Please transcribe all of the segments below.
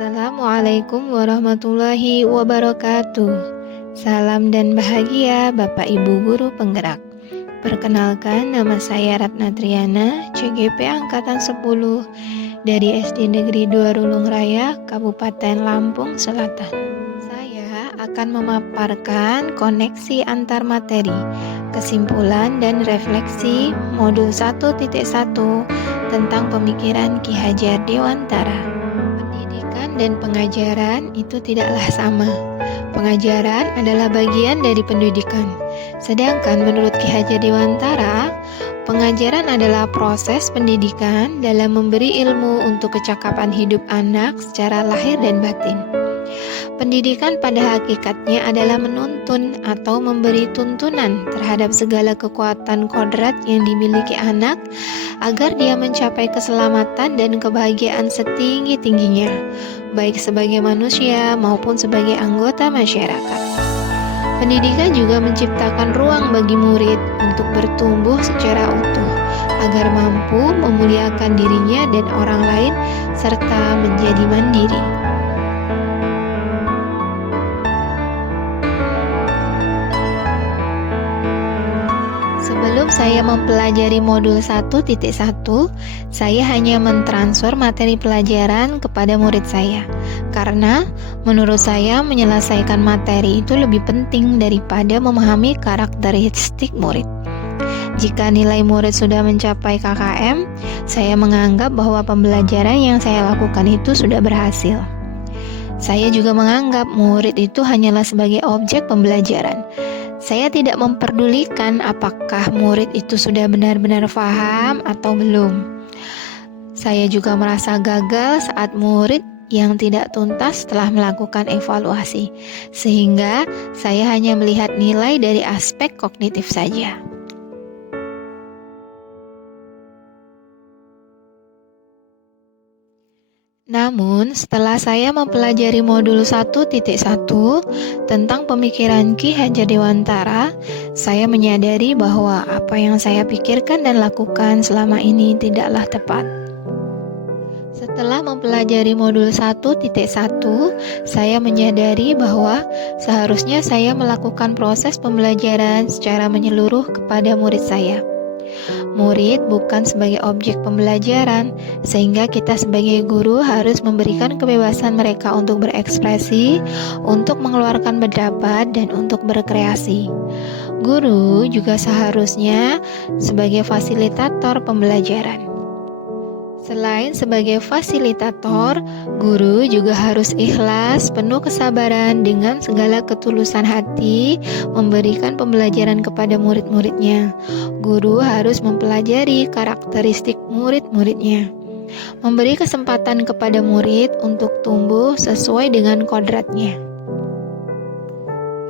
Assalamualaikum warahmatullahi wabarakatuh. Salam dan bahagia Bapak Ibu Guru Penggerak. Perkenalkan, nama saya Ratna Triana, CGP Angkatan 10 dari SD Negeri 2 Rulung Raya, Kabupaten Lampung Selatan. Saya akan memaparkan koneksi antar materi, kesimpulan dan refleksi modul 1.1 tentang pemikiran Ki Hajar Dewantara. Dan pengajaran itu tidaklah sama. Pengajaran adalah bagian dari pendidikan. Sedangkan menurut Ki Hajar Dewantara, pengajaran adalah proses pendidikan dalam memberi ilmu untuk kecakapan hidup anak secara lahir dan batin. Pendidikan pada hakikatnya adalah menuntun atau memberi tuntunan terhadap segala kekuatan kodrat yang dimiliki anak agar dia mencapai keselamatan dan kebahagiaan setinggi-tingginya, baik sebagai manusia maupun sebagai anggota masyarakat. Pendidikan juga menciptakan ruang bagi murid untuk bertumbuh secara utuh, agar mampu memuliakan dirinya dan orang lain, serta menjadi mandiri. Sebelum saya mempelajari modul 1.1, saya hanya mentransfer materi pelajaran kepada murid saya. Karena menurut saya menyelesaikan materi itu lebih penting daripada memahami karakteristik murid. Jika nilai murid sudah mencapai KKM, saya menganggap bahwa pembelajaran yang saya lakukan itu sudah berhasil. Saya juga menganggap murid itu hanyalah sebagai objek pembelajaran. Saya tidak memperdulikan apakah murid itu sudah benar-benar paham atau belum. Saya juga merasa gagal saat murid yang tidak tuntas telah melakukan evaluasi, sehingga saya hanya melihat nilai dari aspek kognitif saja. Namun, setelah saya mempelajari modul 1.1 tentang pemikiran Ki Hajar Dewantara, saya menyadari bahwa apa yang saya pikirkan dan lakukan selama ini tidaklah tepat. Setelah mempelajari modul 1.1, saya menyadari bahwa seharusnya saya melakukan proses pembelajaran secara menyeluruh kepada murid saya. Murid bukan sebagai objek pembelajaran, sehingga kita sebagai guru harus memberikan kebebasan mereka untuk berekspresi, untuk mengeluarkan pendapat, dan untuk berkreasi. Guru juga seharusnya sebagai fasilitator pembelajaran. Selain sebagai fasilitator, guru juga harus ikhlas, penuh kesabaran dengan segala ketulusan hati memberikan pembelajaran kepada murid-muridnya. Guru harus mempelajari karakteristik murid-muridnya, memberi kesempatan kepada murid untuk tumbuh sesuai dengan kodratnya.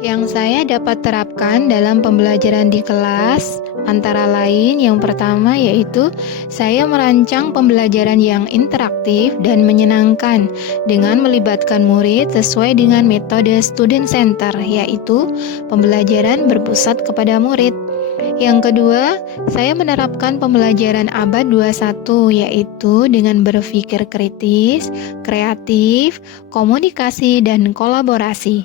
Yang saya dapat terapkan dalam pembelajaran di kelas antara lain yang pertama yaitu saya merancang pembelajaran yang interaktif dan menyenangkan dengan melibatkan murid sesuai dengan metode student center, yaitu pembelajaran berpusat kepada murid. Yang kedua, saya menerapkan pembelajaran abad 21 yaitu dengan berpikir kritis, kreatif, komunikasi, dan kolaborasi.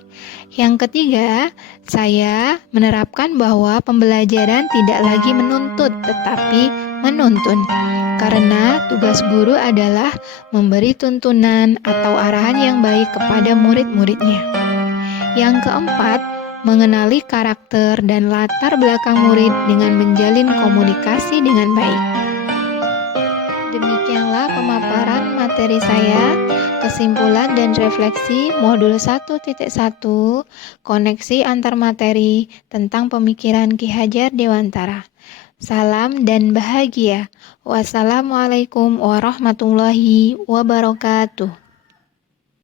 Yang ketiga, saya menerapkan bahwa pembelajaran tidak lagi menuntut tetapi menuntun. Karena tugas guru adalah memberi tuntunan atau arahan yang baik kepada murid-muridnya. Yang keempat, mengenali karakter dan latar belakang murid dengan menjalin komunikasi dengan baik. Demikianlah pemaparan materi saya, kesimpulan dan refleksi modul 1.1, koneksi antar materi tentang pemikiran Ki Hajar Dewantara. Salam dan bahagia. Wassalamualaikum warahmatullahi wabarakatuh.